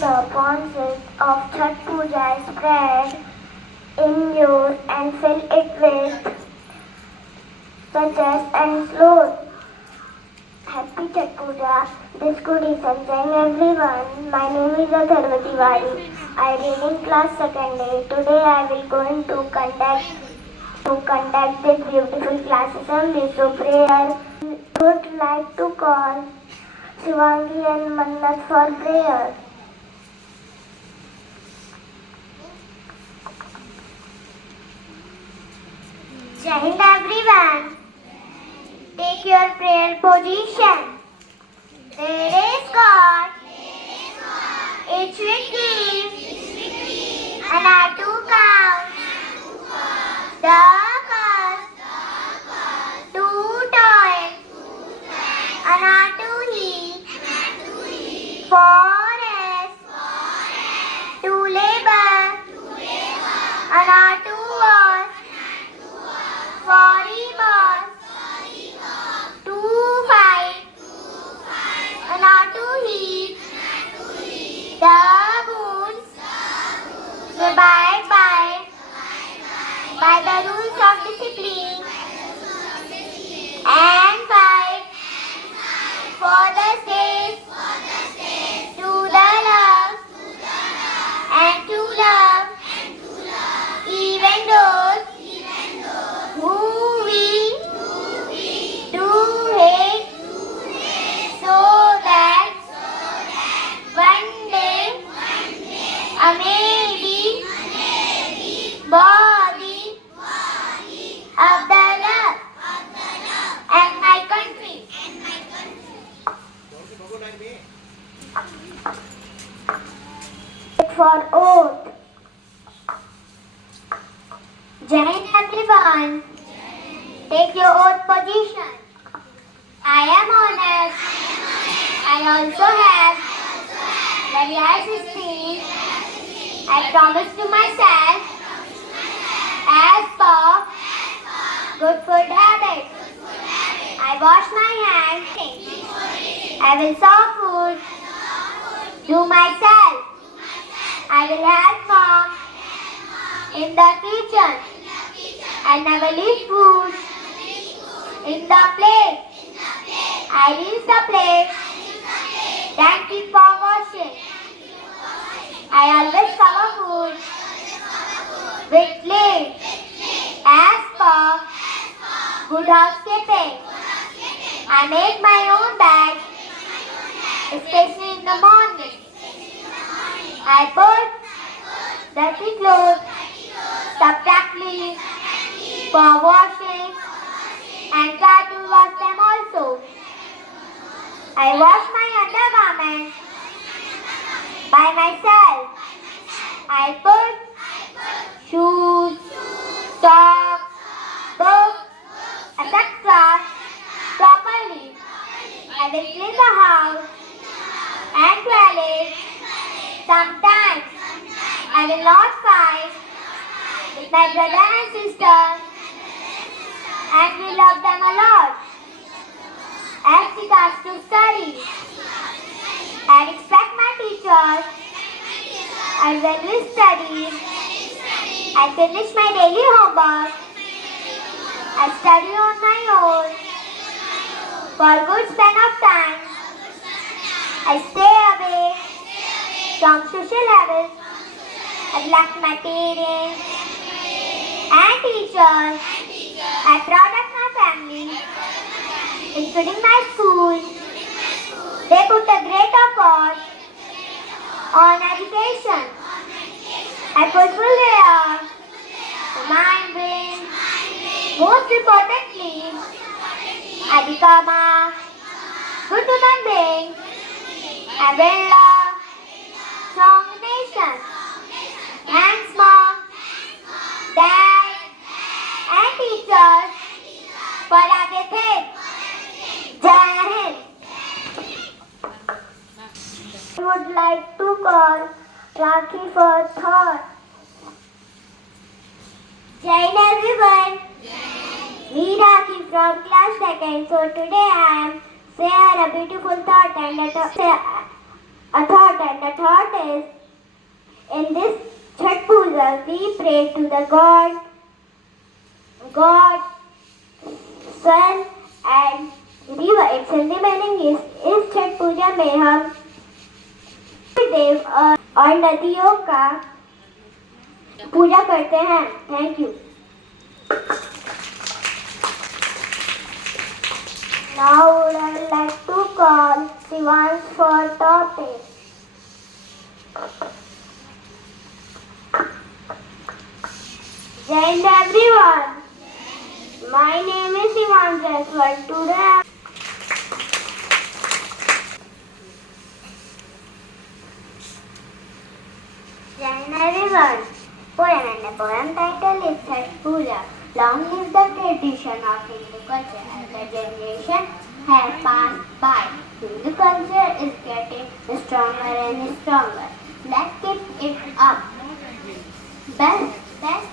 the ponces of Chhath Puja spread in use and fill it with success and slow. Happy Chhath Puja. This good is sunshine everyone. My name is Atharva Tiwari. I read in class second day. Today I will going to conduct this beautiful class assembly. So prayer. Would like to call Shivangi and Mannat for prayer. Jai Hind everyone. Take your prayer position. There is God. Each will give and I to count the cost to toil and I to heat forest to labor and I to wash for boss to fight and I to heat the boons abide by the rules of discipline and fight for the state to the love and to love even those who we do hate so that one day I may be body of the love and my country. For oath. Jai Hind everyone. Take your oath position. I am honored. I also have very high esteem. I promise to myself as per good food habits. I wash my hands. I will serve food to myself. I will help mom in the kitchen. I never leave food in the plate. I rinse the plate, then keep for washing. I always cover food with lid as per good housekeeping. I make my own bed, especially in the morning. I put dirty clothes separately for washing and try to wash them also. I wash my undergarments by myself. I put shoes, socks, books, etc. properly. I will clean the house and toilet. Sometimes I will not fight with my brother and sister, and we love them a lot. As regards to study, I respect my teachers. I will study. I finish my daily homework. I study on my own. For a good span of time, I stay away from social levels. I left my parents and teachers. I protect my family, including my school. They put a great effort on education. I fulfill their mind, brain. Most importantly, I become a good human being. I build a strong nation. Thanks, Mom, Dad, and teachers for everything. Jai Hind. I would like to call Rakhi for thought. Jai Hind everyone. Me Rakhi from class second. So today I am share a beautiful thought and let us a thought, and the thought is, in this Chhath Puja, we pray to the God, sun and river. Its Hindi meaning is, इस छठ पूजा में हम देव और नदियों का पूजा करते हैं. Thank you. Now would I like to call Shivans for topic. Jai Hind everyone. My name is Shivans Jaiswal. Today Jai Hind everyone. Poem, and the poem title is Chhath Puja. Long live the tradition of Hindu culture as the generation have passed by. Hindu culture is getting stronger and stronger. Let's keep it up. Best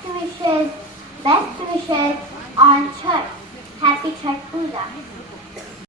wishes on Chhath. Happy Chhath Puja.